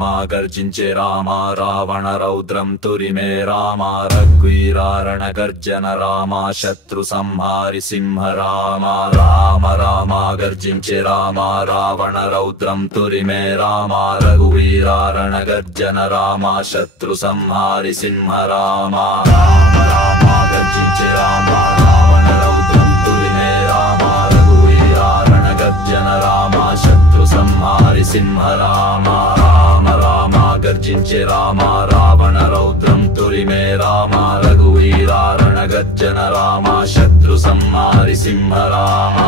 రామ గర్జించే రామ రావణ రౌద్రం తురిమే రామ రఘువీరారణ గర్జన రామ శత్రు సంహారి సింహ రామ రామ రామ గర్జించే రామ రావణ రౌద్రం తురిమే రామ రఘువీరారణ గర్జన రామ శత్రు సంహారి సింహ రామ రామ రామ గర్జించే రామ రావణ రౌద్రం తురిమే రామ రఘువీరారణ గర్జన రామ శత్రు సంహారి సింహ రామ రామ రామ గర్జించే రామ రావణ రౌద్రం తురిమే రామ రఘువీరారణ గర్జన రామ శత్రు సంహారి సింహ రామ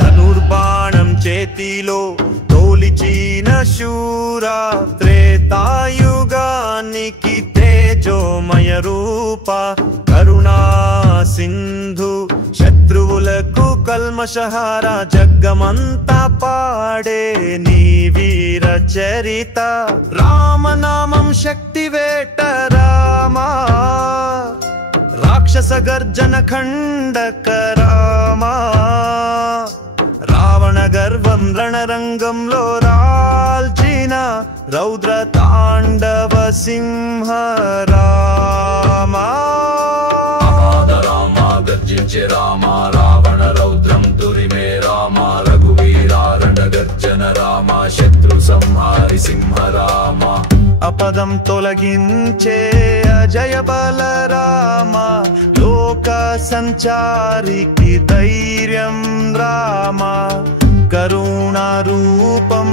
ధనుర్బాణం చేతిలో తోలిచిన శూరా త్రేతాయుగానికి తేజోమయ రూప కరుణా సింధు శత్రువులకు కల్మషహార జగ్గమంతా పాడే నీ వీర చరిత రామనామం శక్తి వేట రామా రాక్షస గర్జన ఖండక రామా రావణ గర్వం రణరంగంలో రాల్చిన రౌద్ర తాండవ సింహ రామా రామ గర్జించే రామ రావణ రౌద్రం తురిమే రామ రఘువీరారణ గర్జన రామ శత్రు సంహారి సింహ రామ అపదం తొలగించే అజయ బల రామ లోక సంచారికి ధైర్యం రామ కరుణా రూపం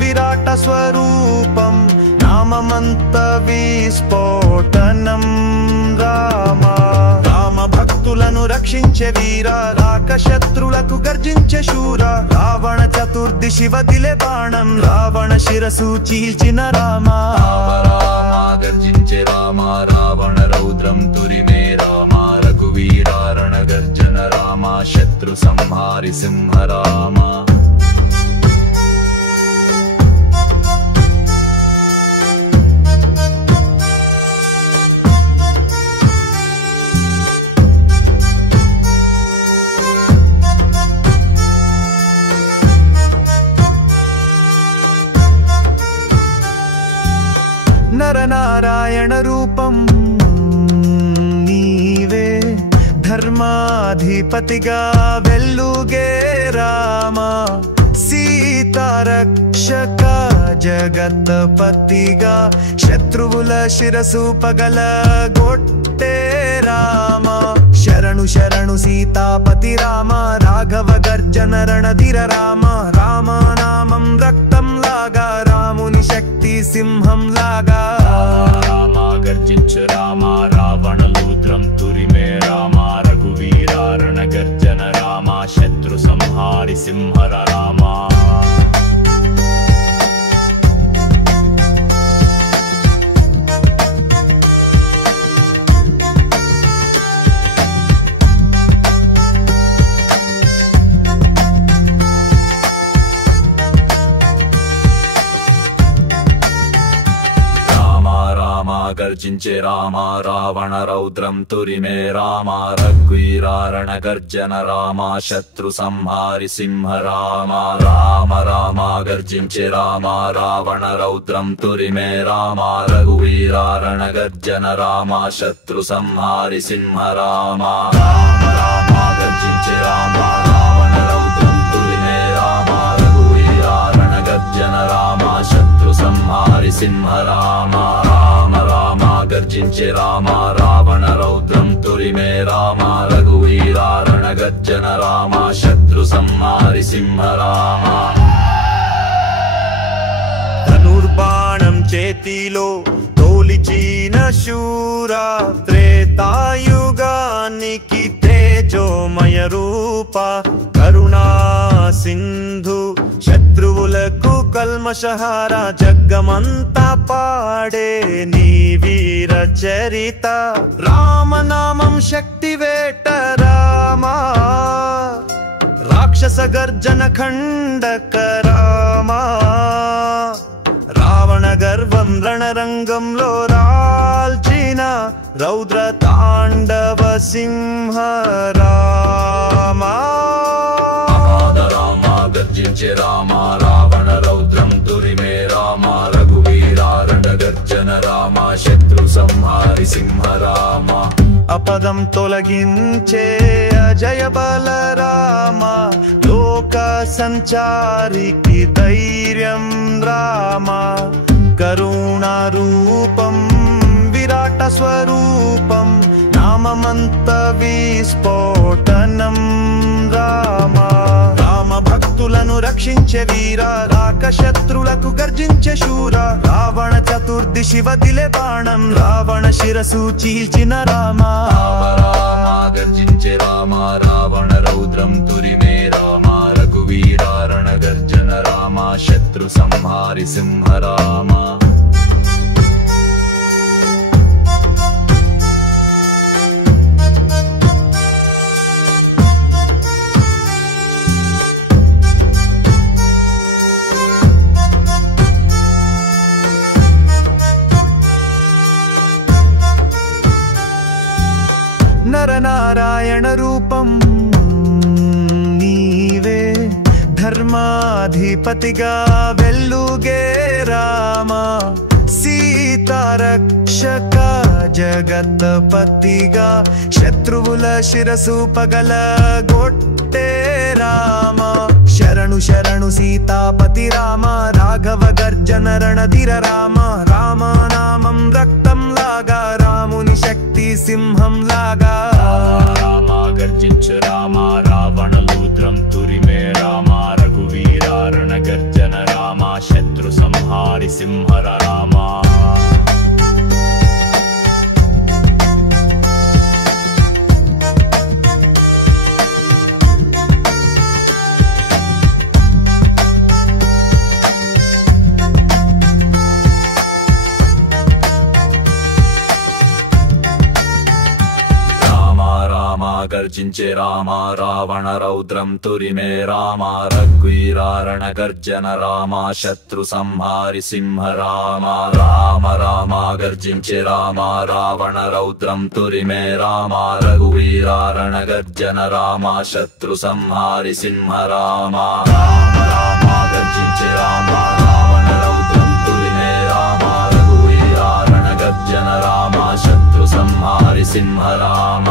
విరాట స్వరూపం నామమంత విస్ఫోటనం రామ రామ భక్తులను రక్షించే వీర రాక శత్రులకు గర్జించే శూర రావణ చతుర్దిశి వదిలే బాణం రావణ శిరసు చీల్చిన రామ రామ గర్జించే రామ రావణ రౌద్రం తురిమే రామ రఘువీరారణ గర్జన రామ శత్రు సంహారి సింహ రామ నరనారాయణ రూపం నీవే ధర్మాధిపతిగా వెల్లుగే రామ సీతారక్షక జగత్పతిగా శత్రువుల శిరసు పగల గొట్టే రామ శరణు శరణు సీతాపతి రామ రాఘవ గర్జన రణధీర రామ రామనామం రక్తం లాగా రాముని శక్తి సింహం లాగా రామ గర్జించు రామ రావణ రౌద్రం తురిమే రామ రఘువీరారణ గర్జన రామ శత్రు సంహారి సింహ రామ గర్జించే రామ రావణ రౌద్రం తురిమే రామ రఘువీరారణ గర్జన రామ శత్రు సంహారి సింహ రామ రామ రామ గర్జించే రామ రావణ రౌద్రం తురిమే రామ రఘువీరారణ గర్జన రామ శత్రు సంహారి సింహ రామ రామ రామ గర్జించే రామ రావణ రౌద్రం తురిమే రామ రఘువీరారణ గర్జన రామ శత్రు సంహారి సింహ రామ గర్జించే రామ రావణ రౌద్రం తురిమే రామ రఘువీరారణ గర్జన రామ శత్రు సంహారి సింహ రామ ధనుర్బాణం చేతిలో తోలిచిన శూరా త్రేతాయుగానికి తేజోమయ రూప కరుణా సింధు శత్రువులకు కల్మషహార జగ్గమంతా పాడే నీ వీర చరిత రామనామం శక్తి వేట రామా రాక్షస గర్జన ఖండక రామా రావణ గర్వం రణరంగంలో రాల్చిన రౌద్ర తాండవ సింహ రామా రామ గర్జించే రామ రావణ రౌద్రం तुरिमे राम रघुवीरा रणगर्जन राम शत्रु संहारि सिंह राम अपदं तोलगिंचे अजय बलराम लोक संचारिकी धैर्यं राम करुणा रूपं विराट स्वरूपं नाममंत विस्फोटनं राम రామ భక్తులను రక్షించే వీర రాక్షశత్రులకు గర్జించే శూర రావణ చతుర్దిశి వదిలే బాణం రావణ శిరసు చీల్చిన రామ రామ గర్జించే రామ రావణ రౌద్రం తురిమే రామ రఘువీర రణగర్జన రామ శత్రు సంహారి సింహ రామ నరనారాయణ రూపం నీవే ధర్మాధిపతిగా వెల్లుగే రామ సీతారక్షక జగత్పతిగా శత్రువుల శిరసు పగల గొట్టే రామ శరణు శరణు సీతాపతి రామ రాఘవ గర్జన రణధీర రామ రామ నామం రక్తం లాగా రాముని శక్తి సింహం లాగా రామ గర్జించు రామ రావణ లూద్రం తురిమే రామ రఘువీర రణగర్జన రామ శత్రు సంహారి సింహ రామ గర్జించే రామ రావణ రౌద్రం తురిమే రామ రఘువీర రణగర్జన రామ శత్రు సంహారి సింహ రామ రామ రామ గర్జించే రామ రావణ రౌద్రం తురిమే రామ రఘువీర రణగర్జన రామ శత్రు సంహారి సింహ రామ రామ రామ గర్జించే రామ రావణ రౌద్రం తురిమే రామ రఘువీర రణగర్జన రామ శత్రు సంహారి సింహ రామ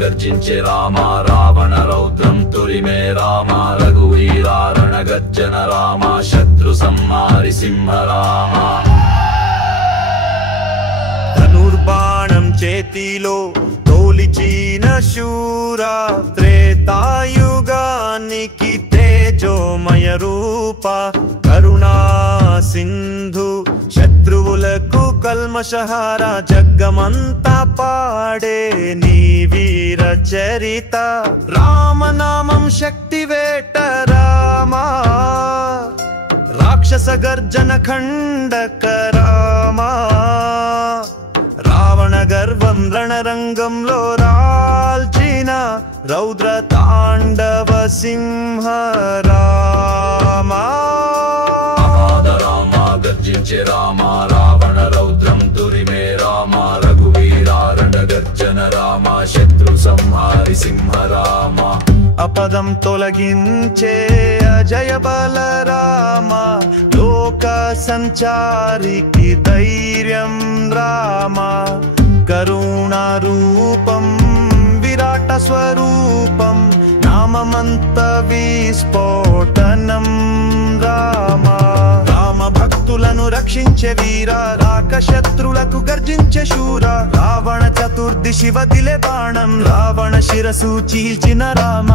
గర్జించే రామ రావణ రౌద్రం తురిమే రామ రఘువీర రణగర్జన రామ శత్రు సంహారి సింహ రామ ధనుర్బాణం చేతిలో తోలిచిన శూర త్రేతాయుగానికి తేజోమయ రూప కరుణా సింధు శత్రువులకు కల్మషహార జగ్గమంతా పాడే నీ వీర చరిత రామనామం శక్తి వేట రామా రాక్షస గర్జన ఖండక రామా రావణ గర్వం రణరంగంలో రాల్చిన రౌద్ర తాండవ సింహ రామా రామ గర్జించే రామ రావణ రౌద్రం తురిమే రామ రఘువీర రణగర్జన రామ శత్రు సంహారి సింహ రామ अपदं तोलगिंचे अजय बलराम लोक संचारिकी धैर्यं राम करुणा रूपं विराट स्वरूपं नाममंत विस्फोटनं राम రామ భక్తులను రక్షించే వీర రాక్షశత్రులకు గర్జించే శూర రావణ చతుర్దిశి వదిలే బాణం రావణ శిరసు చీల్చిన రామ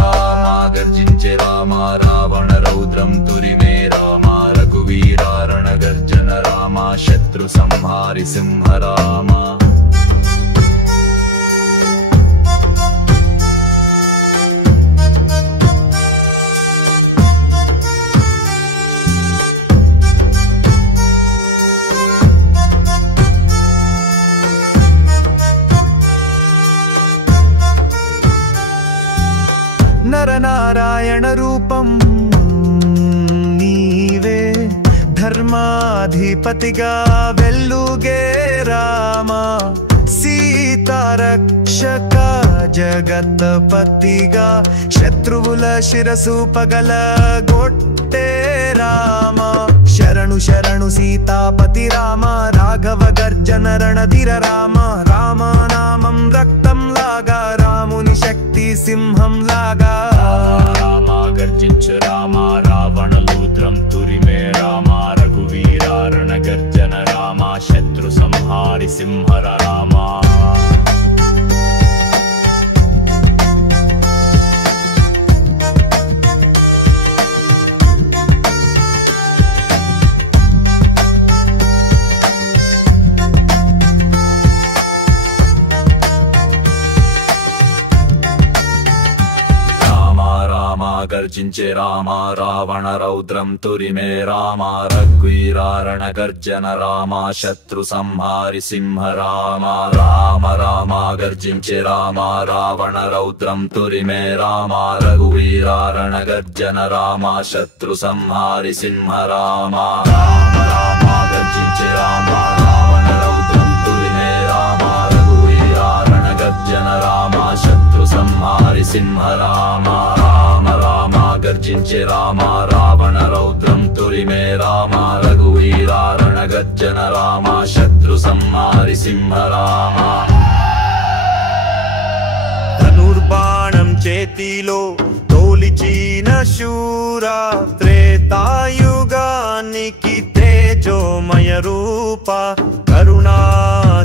రామ గర్జించే రామ రావణ రౌద్రం తురిమే రామ రఘువీర రణగర్జన రామ శత్రు సంహారి సింహ రామ నరనారాయణ రూపం నీవే ధర్మాధిపతిగా వెల్లుగే రామ సీతారక్షక జగత్పతిగా శత్రువుల శిరసు పగల గొట్టే రామ శరణు శరణు సీతాపతి రామ రాఘవ గర్జన రణధీర రామ రామ నామం రక్తం లాగా రాముని శక్తి సింహం లాగా రామ గర్జించు రామ రావణలూద్రం తురిమే రామ రఘువీర రణగర్జన రామ శత్రు సంహారి సింహర రామ గర్జించే రామ రావణ రౌద్రం తురిమే రామ రఘువీరారణ గర్జన రామ శత్రు సంహారి సింహ రామ రామ రామ గర్జించే రామ రావణ రౌద్రం తురిమే రామ రఘువీరారణ గర్జన రామ శత్రు సంహారి సింహ రామ రామ రామ గర్జించే రామ రావణ రౌద్రం తురిమే రామ రఘువీరారణ గర్జన రామ శత్రు సంహారి సింహ రామ గర్జించే రామ రావణ రౌద్రం తురిమే రామ రఘువీరారణ గర్జన రామ శత్రు సంహారి సింహ రామ ధనుర్బాణం చేతిలో తోలిచిన శూరా త్రేతాయుగానికి తేజోమయ రూప కరుణా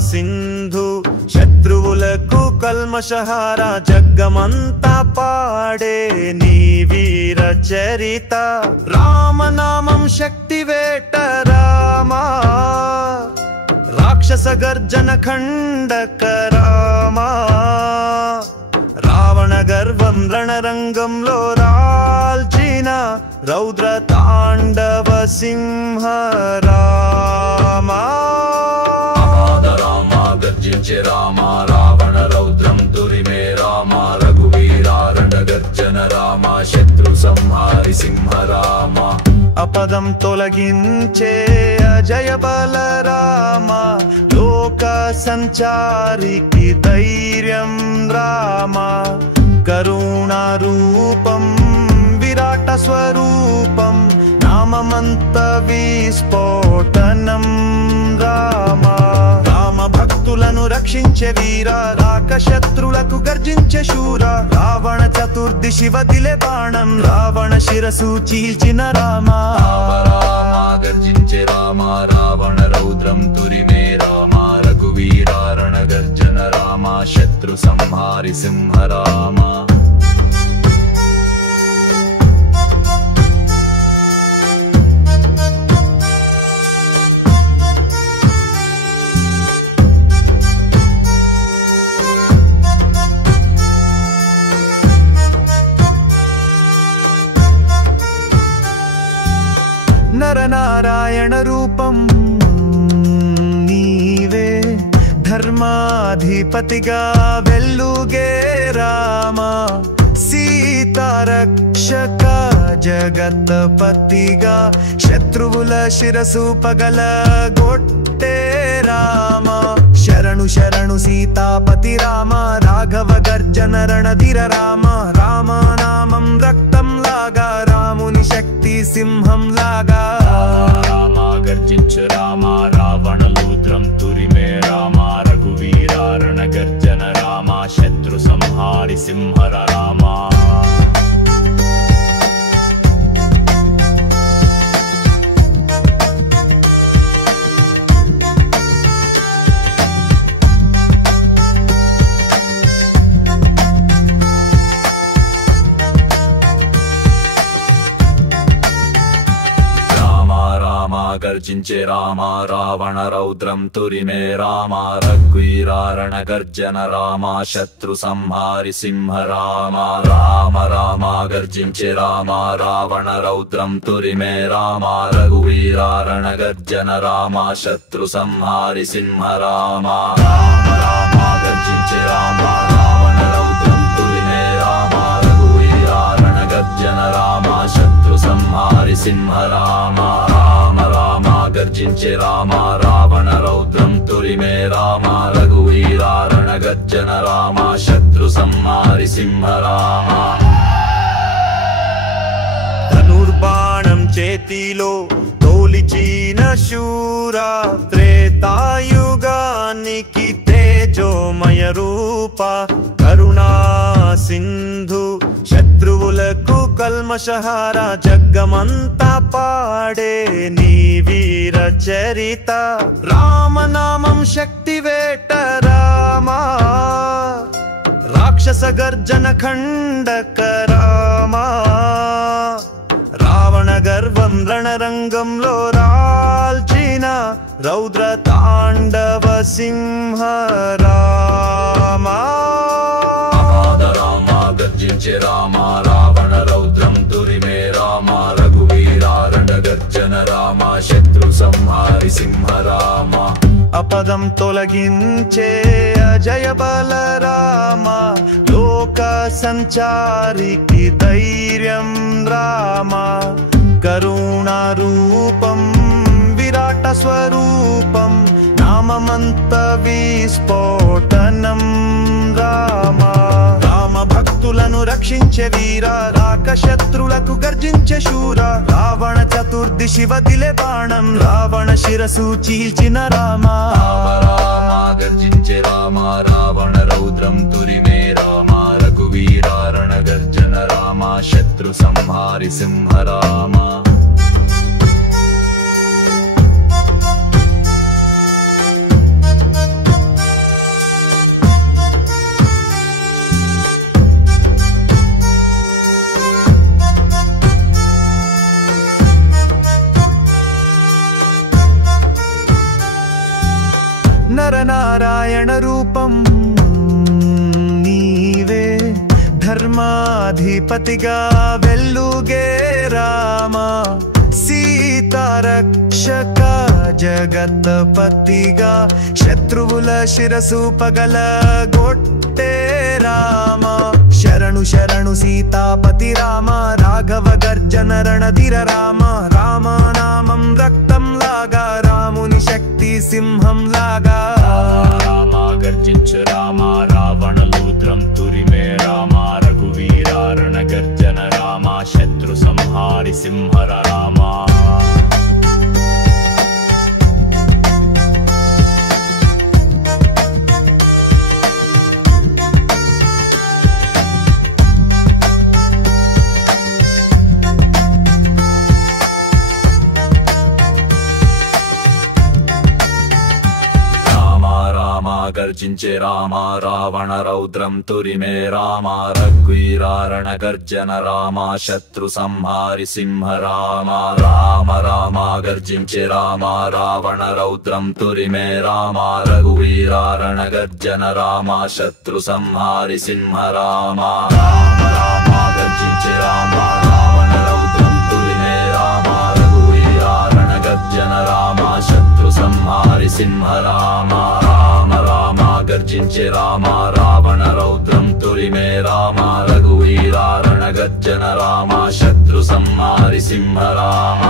సింధు శత్రువులకు కల్మషహార జగ్గమంతా పాడే నీ వీర చరిత రామనామం శక్తి వేట రామా రాక్షస గర్జన ఖండక రామా రావణ గర్వం రణరంగంలో రాల్చిన రౌద్ర తాండవ సింహ రామా గర్జించే రామ రావణ రౌద్రం తురిమే రామ రఘువీరారణ గర్జన రామ శత్రు సంహారి సింహ రామ అపదం తొలగించే అజయ బల రామ లోక సంచారికి ధైర్యం రామ కరుణా రూపం విరాట స్వరూపం నామమంత విస్ఫోటనం రామ భక్తులను రక్షించే వీర రాక శత్రులకు గర్జించే శూర రావణ చతుర్దిశి వదిలే బాణం రావణ శిరసు చీల్చిన రామ రామ గర్జించే రామ రావణ రౌద్రం తురిమే రామ రఘువీరారణ గర్జన రామ శత్రు సంహారి సింహ రామ నరనారాయణ రూపం నీవే ధర్మాధిపతిగా వెల్లుగే రామ సీతారక్షక జగత్పతిగా శత్రువుల శిరసు పగల గొట్టే రామ శరణు శరణు సీతాపతి రామ రాఘవ గర్జన రణధీర రామ రామ నామం రక్తం లాగా రాముని శక్తి సింహం లాగా రామ గర్జించు రామ రావణలూద్రం తురిమే రామ రఘువీరారణ గర్జన రామ శత్రు సంహారి సింహర రామ గర్జించే రామ రావణ రౌద్రం తురిమే రామ రఘువీరారణ గర్జన రామ శత్రు సంహారి సింహ రామ రామ రామ గర్జించే రామ రావణ రౌద్రం తురిమే రామ రఘువీరారణ గర్జన రామ శత్రు సంహారి సింహ రామ రామ రామ గర్జించే రామ రావణ రౌద్రం తురిమే రామ రఘువీరారణ గర్జన రామ శత్రు సంహారి సింహ రామ గర్జించే రామ రావణ రౌద్రం తురిమే రామ రఘువీరారణ గర్జన రామ శత్రు సంహారి సింహ రామ ధనుర్బాణం చేతిలో తోలిచిన శూరా త్రేతాయుగానికి తేజోమయ రూప కరుణా సింధు శత్రువులకు కల్మషహార జగ్గమంతా పాడే నీ వీర చరిత రామనామం శక్తి వేట రామా రాక్షస గర్జన ఖండక రామా రావణ గర్వం రణరంగంలో రాల్చిన రౌద్ర తాండవ సింహ రామా రామ గర్జించే రామ రావణ రౌద్రం తురిమే రామ రఘువీరారణ గర్జన రామ శత్రు సంహారి సింహ రామ అపదం తొలగించే అజయ బల రామ లోక సంచారికి ధైర్యం రామ కరుణా రూపం విరాట స్వరూపం నామమంత విస్ఫోటనం రామ రామ భక్తులను రక్షించే వీర రాక శత్రులకు గర్జించే శూర రావణ చతుర్దిశి వదిలే బాణం రావణ శిరసు చీల్చిన రామ రామ గర్జించే రామ రావణ రౌద్రం తురిమే రామ రఘువీరారణ గర్జన రామ శత్రు సంహారి సింహ రామ నరనారాయణ రూపం నీవే ధర్మాధిపతిగా వెల్లుగే రామ సీతారక్షక జగత్పతిగా శత్రువుల శిరసు పగల గొట్టే రామ శరణు శరణు సీతాపతి రామ రాఘవ గర్జన రణధీర రామ రామనామం రక్తం లాగా రాముని శక్తి సింహం లాగా రామ గర్జించు రామ రావణ రౌద్రం తురిమే రామ రఘువీరారణ గర్జన రామ శత్రు సంహారి సింహ రామ గర్జించే రామ రావణ రౌద్రం తురిమే రామ రఘువీరారణ గర్జన రామ శత్రు సంహారి సింహ రామ రామ రామ గర్జించే రామ రావణ రౌద్రం తురిమే రామ రఘువీరారణ గర్జన రామ శత్రు సంహారి సింహ రామ రామ రామ గర్జించే రామ రావణ రౌద్రం తురిమే రామ రఘువీరారణ గర్జన రామ శత్రు సంహారి సింహ రామ గర్జించే రామ రావణ రౌద్రం తురిమే రామ రఘువీరారణ గర్జన రామ శత్రు సంహారి సింహ రామ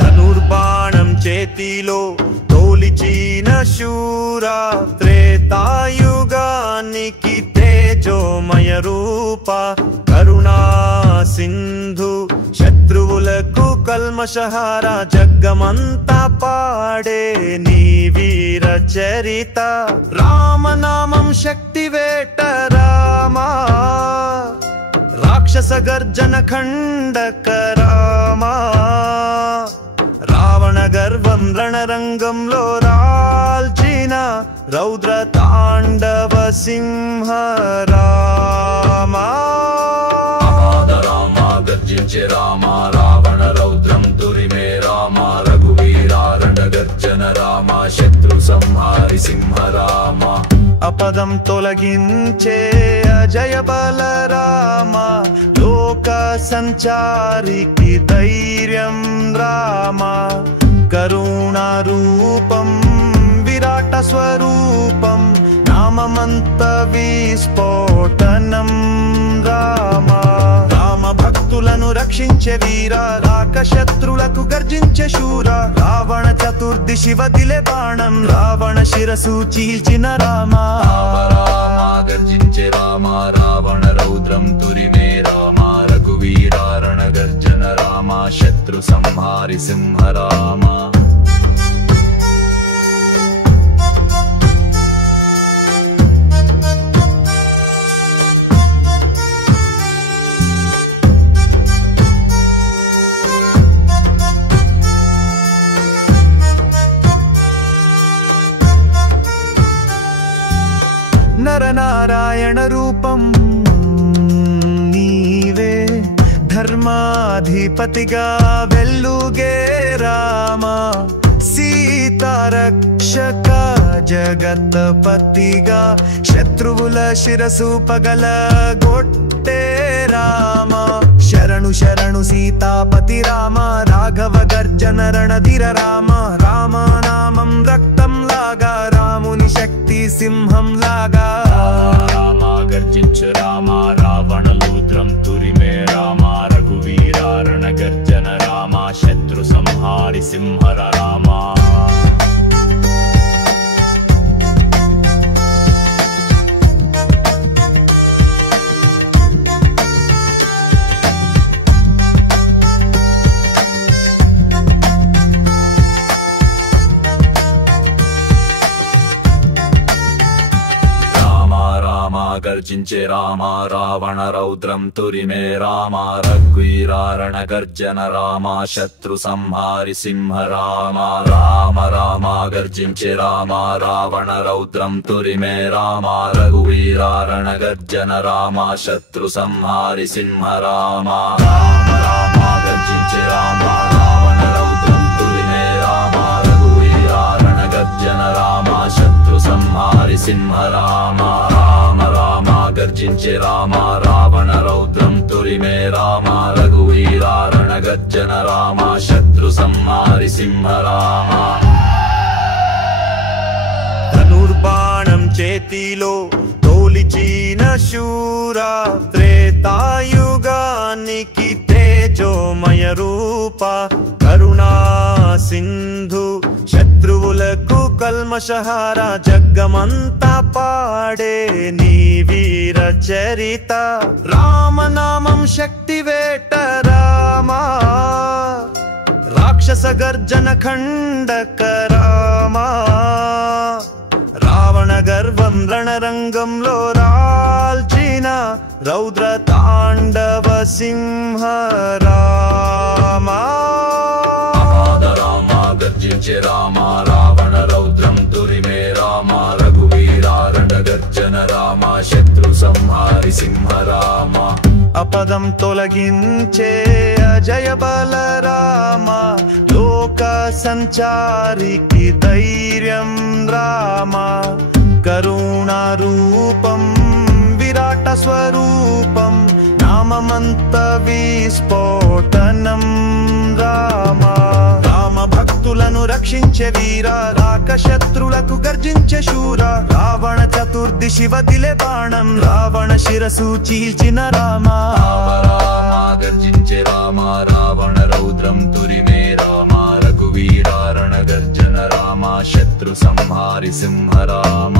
ధనుర్బాణం చేతిలో తోలిచిన శూరా త్రేతాయుగానికి తేజోమయ రూప కరుణా సింధు శత్రువులకు కల్మషహార జగ్గమంతా పాడే నీ వీర చరిత రామనామం శక్తి వేట రామా రాక్షస గర్జన ఖండక రామా రావణ గర్వం రణరంగంలో రాల్చిన రౌద్ర తాండవ సింహ రామా రామ గర్జించే రామ రావణ రౌద్రం తురిమే రామ రఘువీరారణ గర్జన రామ శత్రు సంహారి సింహ రామ అపదం తొలగించే అజయ బల రామ లోక సంచారికి ధైర్యం రామ కరుణా రూపం విరాట స్వరూపం నామమంత విస్ఫోటనం రామ రామ భక్తులను రక్షించే వీర రాక శత్రులకు గర్జించే శూర రావణ చతుర్దిశి వదిలే బాణం రావణ శిరసు చీల్చిన రామ రామ గర్జించే రామ రావణ రౌద్రం తురిమే రామ రఘువీరారణ శత్రు సంహారి సింహ రామ నరనారాయణ రూపం నీవే ధర్మాధిపతిగా వెల్లుగే రామ సీతారక్షక జగత్పతిగా శత్రువుల శిరసు పగల గొట్టే రామ శరణు శరణు సీతాపతి రామ రాఘవ గర్జన రణధీర రామ రామనామం రక్తం లాగా రాముని శక్తి సింహం లాగా రామ గర్జించు రామ రావణలూద్రం తురిమే రామ రఘువీరారణ గర్జన రామ శత్రు సంహారి సింహర రామ గర్జించే రామ రావణ రౌద్రం తురిమే రామ రఘువీరారణ గర్జన రామ శత్రు సంహారి సింహ రామ రామ రామ గర్జించే రామ రావణ రౌద్రం తురిమే రామ రఘువీరారణ గర్జన రామ శత్రు సంహారి సింహ రామ రామ రామ గర్జించే రామ రావణ రౌద్రం తురిమే రామ రఘువీరారణ గర్జన రామ శత్రు సంహారి సింహ రామ గర్జించే రామ రావణ రౌద్రం తురిమే రామ రఘువీరారణ గర్జన రామ శత్రు సంహారి సింహ రామ ధనుర్బాణం చేతిలో తోలిచిన శూరా త్రేతాయుగానికి తేజోమయ రూప కరుణా సింధు శత్రువులకు కల్మషహార జగ్గమంతా పాడే నీ వీర చరిత రామనామం శక్తి వేట రామా రాక్షస గర్జన ఖండక రామా రావణ గర్వం రణరంగంలో రాల్చిన రౌద్ర తాండవ సింహ రామా గర్జించే రామ రావణ రౌద్రం తురిమే రామ రఘువీరారణ గర్జన రామ శత్రు సంహారి సింహ రామ అపదం తొలగించే అజయ బల రామ లోక సంచారికి ధైర్యం రామ కరుణా రూపం విరాట స్వరూపం నామమంత విస్ఫోటనం రామ భక్తులను రక్షించే వీర రాక శత్రులకు గర్జించే శూర రావణ చతుర్దిశి వదిలే బాణం రావణ శిరసు చీల్చిన రామ రామ గర్జించే రామ రావణ రౌద్రం తురిమే రామ రఘువీరారణ గర్జన రామ శత్రు సంహారి సింహ రామ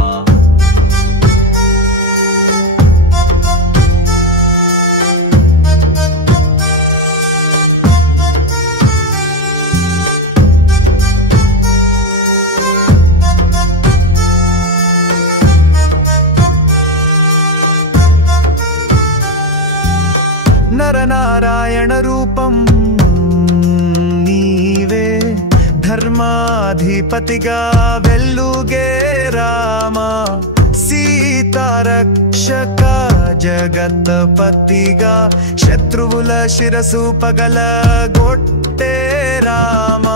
నరనారాయణ రూపం నీవే ధర్మాధిపతిగా వెల్లుగే రామ సీతారక్షక జగత్పతిగా శత్రువుల శిరసు పగల గొట్టే రామ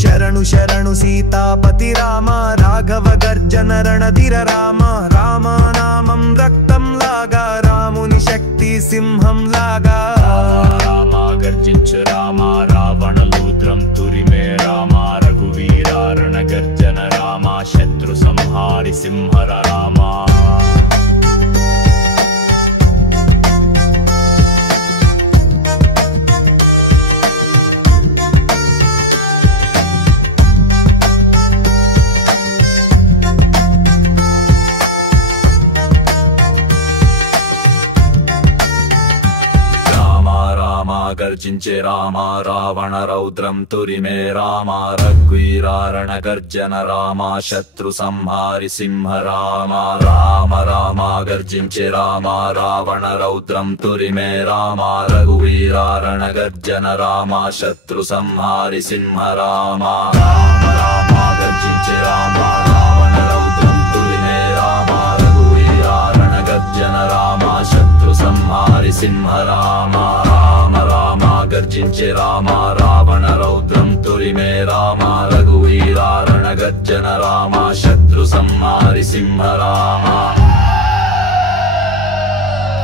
శరణు శరణు సీతాపతి రామ రాఘవ గర్జన రణధీర రామ రామనామం రక్తం లాగా రాముని శక్తి సింహం లాగా రామ గర్జించు రామ రావణలూద్రం తురిమే రామ రఘువీరారణ గర్జన రామ శత్రు సంహారి సింహర రామ గర్జించే రామ రావణ రౌద్రం తురిమే రామ రఘువీరారణ గర్జన రామ శత్రు సంహారి సింహ రామ రామ రామ గర్జించే రామ రావణ రౌద్రం తురిమే రామ రఘువీరారణ గర్జన రామ శత్రు సంహారి సింహ రామ రామ రామ గర్జించే రామ రావణ రౌద్రం తురిమే రామ రఘువీరారణ గర్జన రామ శత్రు సంహారి సింహ రామ రామ రామ గర్జించే రామ రావణ రౌద్రం తురిమే రామ రఘువీరారణ గర్జన రామ శత్రు సంహారి సింహ రామ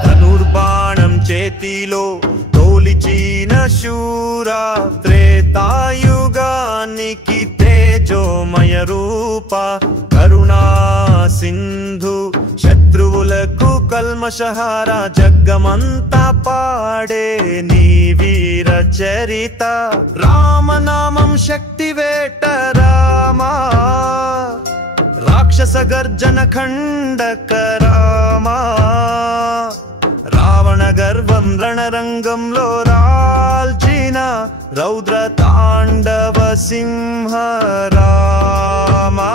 ధనుర్బాణం చేతిలో తోలిచిన శూరా త్రేతాయుగానికి తేజోమయ రూప కరుణా సింధు శత్రువులకు కల్మషహార జగ్గమంతా పాడే నీ వీర చరిత రామనామం శక్తి వేట రామా రాక్షస గర్జన ఖండక రామా రావణ గర్వం రణరంగంలో రాల్చిన రౌద్ర తాండవ సింహ రామా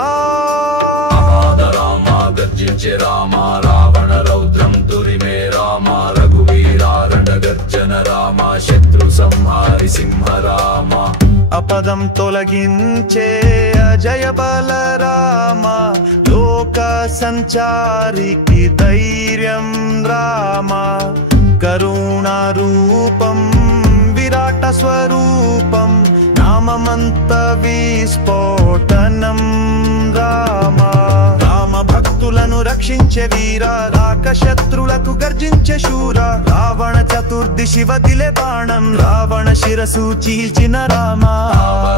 రామ గర్జించే రామ రావణ రౌద్రం తురిమే రామ రఘువీరారణ గర్జన రామ శత్రు సంహారి సింహ రామ అపదం తొలగించే అజయ బల రామ లోక సంచారికి ధైర్యం రామ కరుణా రూపం విరాట స్వరూపం నామమంత విస్ఫోటనం రామ రామ భక్తులను రక్షించే వీర రాక శత్రులకు గర్జించే శూర రావణ చతుర్దిశి వదిలే బాణం రావణ శిరసు చీల్చిన రామ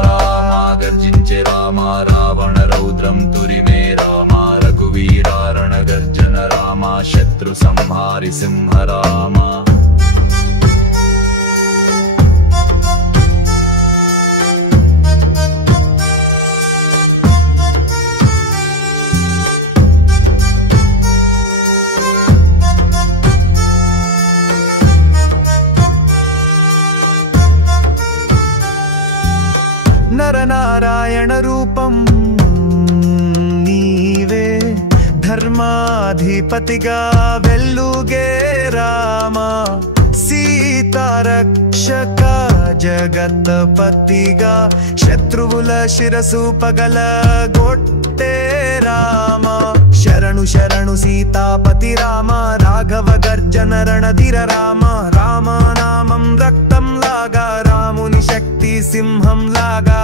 రామ గర్జించే రామ రావణ రౌద్రం తురిమే రామ రఘువీరారణ గర్జన రామ శత్రు సంహారి సింహ రామ నరనారాయణ రూపం నీవే ధర్మాధిపతిగా వెల్లుగే రామ సీతారక్షక జగత్పతిగా శత్రువుల శిరసు పగల గొట్టే రామ శరణు శరణు సీతాపతి రామ రాఘవ గర్జన రణధీర రామ రామనామం రక్తం లాగా రాముని శక్తి సింహం లాగా